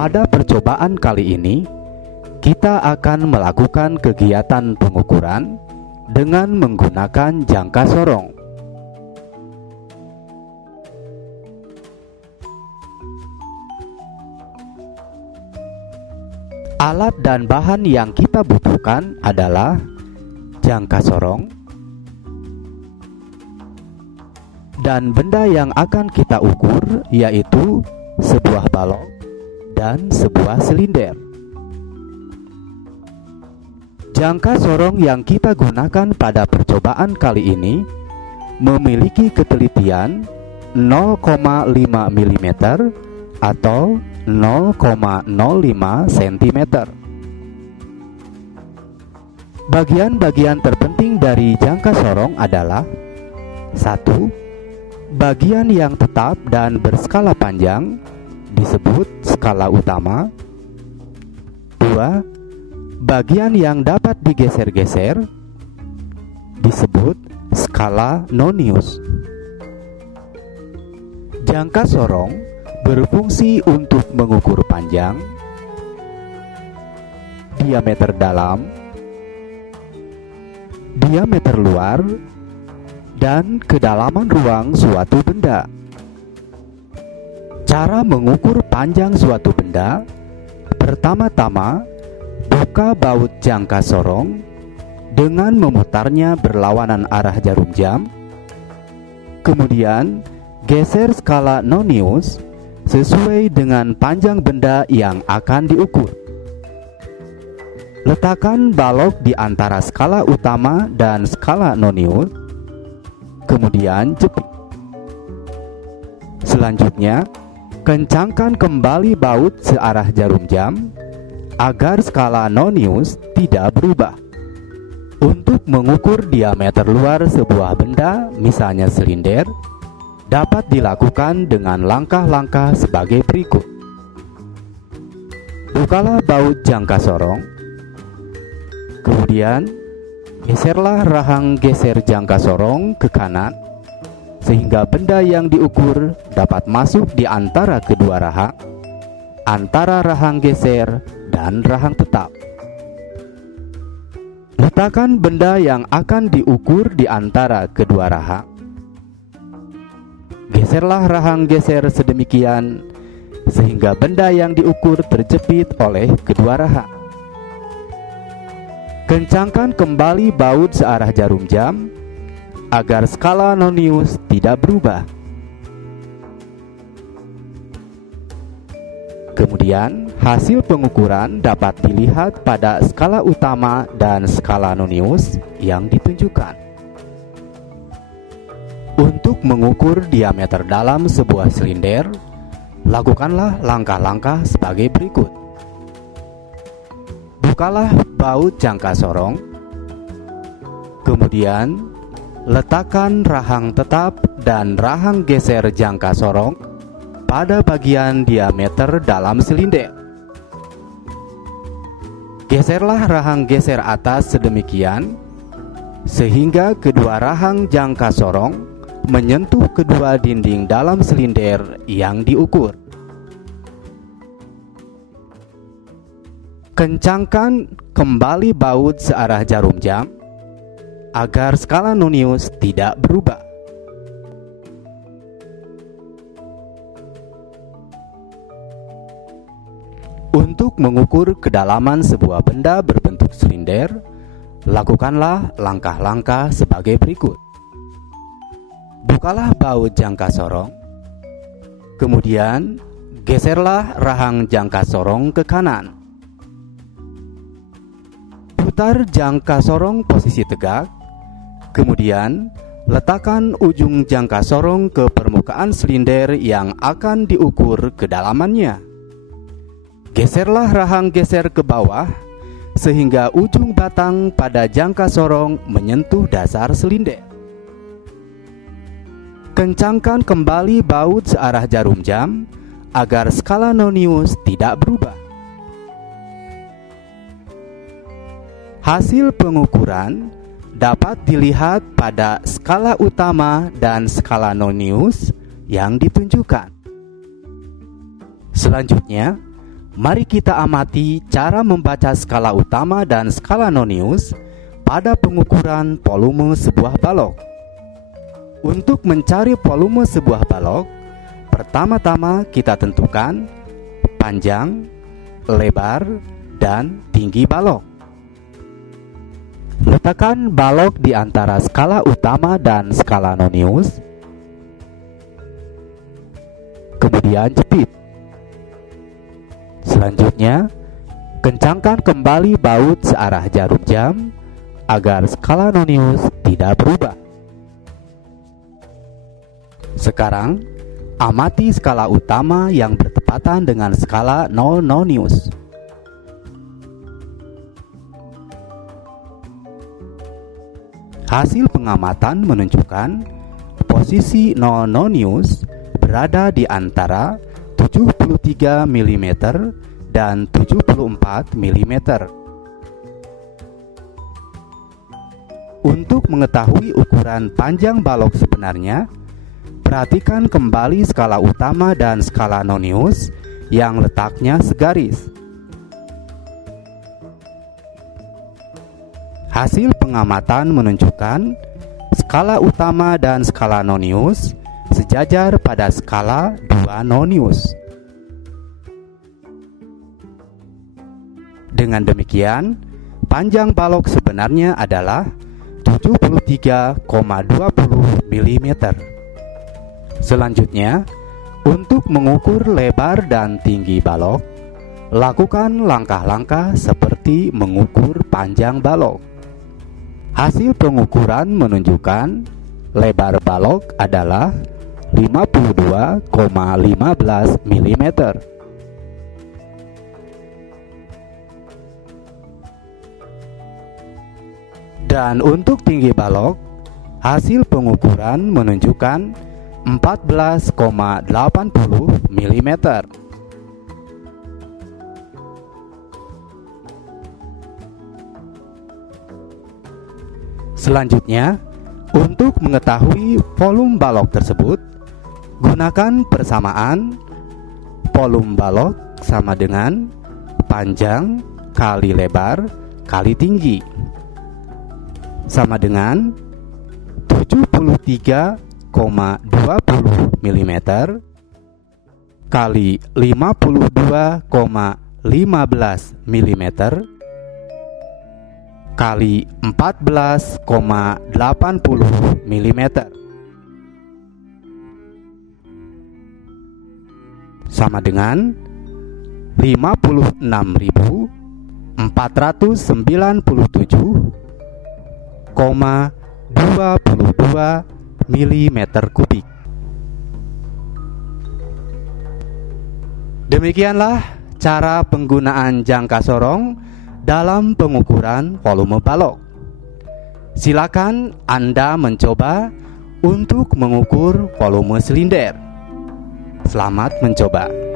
Pada percobaan kali ini, kita akan melakukan kegiatan pengukuran dengan menggunakan jangka sorong. Alat dan bahan yang kita butuhkan adalah jangka sorong dan benda yang akan kita ukur yaitu sebuah balok dan sebuah silinder. Jangka sorong yang kita gunakan pada percobaan kali ini memiliki ketelitian 0,5 mm atau 0,05 cm. Bagian-bagian terpenting dari jangka sorong adalah 1. Bagian yang tetap dan berskala panjang disebut skala utama. 2. Bagian yang dapat digeser-geser disebut skala nonius. Jangka sorong berfungsi untuk mengukur panjang, diameter dalam, diameter luar, dan kedalaman ruang suatu benda. Cara mengukur panjang suatu benda: pertama-tama, buka baut jangka sorong dengan memutarnya berlawanan arah jarum jam. Kemudian, geser skala nonius sesuai dengan panjang benda yang akan diukur. Letakkan balok di antara skala utama dan skala nonius, kemudian jepit. Selanjutnya, kencangkan kembali baut searah jarum jam agar skala nonius tidak berubah. Untuk mengukur diameter luar sebuah benda, misalnya silinder, dapat dilakukan dengan langkah-langkah sebagai berikut. Bukalah baut jangka sorong, kemudian geserlah rahang geser jangka sorong ke kanan sehingga benda yang diukur dapat masuk di antara kedua rahang, antara rahang geser dan rahang tetap. Letakkan benda yang akan diukur di antara kedua rahang. Geserlah rahang geser sedemikian sehingga benda yang diukur terjepit oleh kedua rahang. Kencangkan kembali baut searah jarum jam agar skala nonius tidak berubah. Kemudian, hasil pengukuran dapat dilihat pada skala utama dan skala nonius yang ditunjukkan. Untuk mengukur diameter dalam sebuah silinder, lakukanlah langkah-langkah sebagai berikut. Bukalah baut jangka sorong, kemudian letakkan rahang tetap dan rahang geser jangka sorong pada bagian diameter dalam silinder. Geserlah rahang geser atas sedemikian sehingga kedua rahang jangka sorong menyentuh kedua dinding dalam silinder yang diukur. Kencangkan kembali baut searah jarum jam agar skala nonius tidak berubah. Untuk mengukur kedalaman sebuah benda berbentuk silinder, lakukanlah langkah-langkah sebagai berikut. Bukalah baut jangka sorong, kemudian geserlah rahang jangka sorong ke kanan. Putar jangka sorong posisi tegak, kemudian letakkan ujung jangka sorong ke permukaan silinder yang akan diukur kedalamannya. Geserlah rahang geser ke bawah sehingga ujung batang pada jangka sorong menyentuh dasar silinder. Kencangkan kembali baut searah jarum jam agar skala nonius tidak berubah. Hasil pengukuran dapat dilihat pada skala utama dan skala nonius yang ditunjukkan. Selanjutnya, Mari kita amati cara membaca skala utama dan skala nonius pada pengukuran volume sebuah balok. Untuk mencari volume sebuah balok, pertama-tama kita tentukan panjang, lebar, dan tinggi balok. Letakkan balok di antara skala utama dan skala nonius, kemudian jepit. Selanjutnya, kencangkan kembali baut searah jarum jam agar skala nonius tidak berubah. Sekarang, amati skala utama yang bertepatan dengan skala 0 nonius. Hasil pengamatan menunjukkan posisi 0 nonius berada di antara 73 mm dan 74 mm. Untuk mengetahui ukuran panjang balok sebenarnya, perhatikan kembali skala utama dan skala nonius yang letaknya segaris. Hasil pengamatan menunjukkan skala utama dan skala nonius sejajar pada skala 2 nonius. Dengan demikian, panjang balok sebenarnya adalah 73,20 mm. Selanjutnya, untuk mengukur lebar dan tinggi balok, lakukan langkah-langkah seperti mengukur panjang balok. Hasil pengukuran menunjukkan lebar balok adalah 52,15 mm. Dan untuk tinggi balok, hasil pengukuran menunjukkan 14,80 mm. Selanjutnya, untuk mengetahui volume balok tersebut, gunakan persamaan volume balok sama dengan panjang kali lebar kali tinggi, sama dengan 73,20 mm kali 52,15 mm kali 14,80 mm, sama dengan 56.497,22 mm kubik. Demikianlah cara penggunaan jangka sorong dalam pengukuran volume balok. Silakan Anda mencoba untuk mengukur volume silinder. Selamat mencoba.